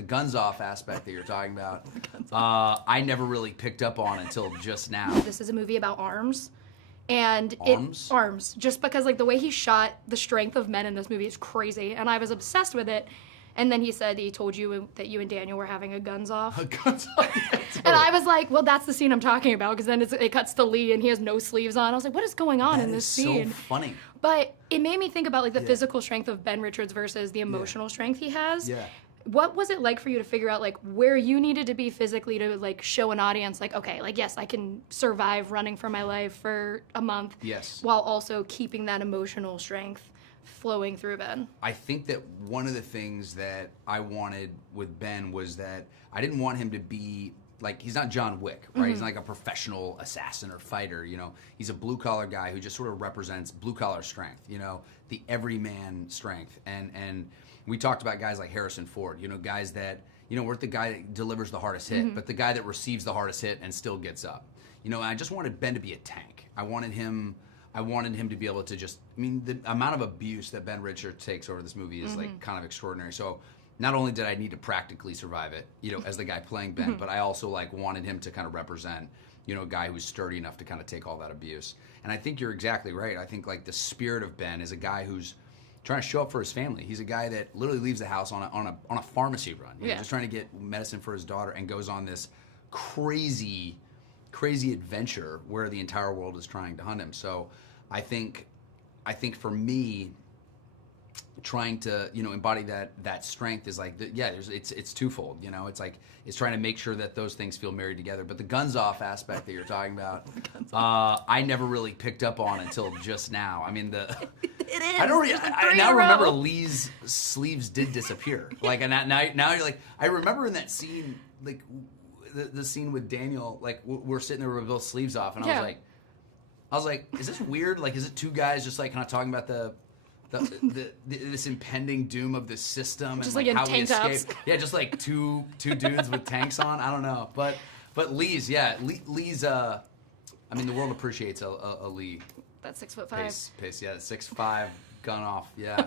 the guns off aspect that you're talking about, I never really picked up on until just now. This is a movie about arms. And Arms? Just because like the way he shot the strength of men in this movie is crazy, and I was obsessed with it. And then he said he told you that you and Daniel were having a guns off. A guns off. Yeah, totally. And I was like, well, that's the scene I'm talking about, because then it cuts to Lee and he has no sleeves on. I was like, what is going on in this scene? So funny. But it made me think about like the physical strength of Ben Richards versus the emotional strength he has. Yeah. What was it like for you to figure out like where you needed to be physically to like show an audience like, okay, like yes, I can survive running for my life for a month. Yes. While also keeping that emotional strength flowing through Ben? I think that one of the things that I wanted with Ben was that I didn't want him to be like, he's not John Wick, right? He's not like a professional assassin or fighter, you know. He's a blue-collar guy who just sort of represents blue-collar strength, you know, the everyman strength. And we talked about guys like Harrison Ford, you know, guys that, you know, weren't the guy that delivers the hardest hit, but the guy that receives the hardest hit and still gets up. You know, I just wanted Ben to be a tank. I wanted him to be able to just, I mean, the amount of abuse that Ben Richards takes over this movie is like kind of extraordinary. So not only did I need to practically survive it, you know, as the guy playing Ben, but I also like wanted him to kind of represent, you know, a guy who's sturdy enough to kind of take all that abuse. And I think you're exactly right. I think like the spirit of Ben is a guy who's trying to show up for his family. He's a guy that literally leaves the house on a pharmacy run, you know, just trying to get medicine for his daughter, and goes on this crazy adventure where the entire world is trying to hunt him. So I think for me, trying to, you know, embody that strength is like, it's twofold, you know. It's like, it's trying to make sure that those things feel married together. But the guns off aspect that you're talking about, I never really picked up on until just now. I mean, It is. I now remember Lee's sleeves did disappear. Like, and now you're like, I remember in that scene, like the scene with Daniel, like we're sitting there with both sleeves off, and I was like, is this weird? Like, is it two guys just like kind of talking about this impending doom of the system, just and like how in we tank escape? tops. Yeah, just like two dudes with tanks on. I don't know, but Lee's, Lee's. I mean, the world appreciates a Lee. That's 6'5". Pace, yeah, 6'5", gun off, yeah.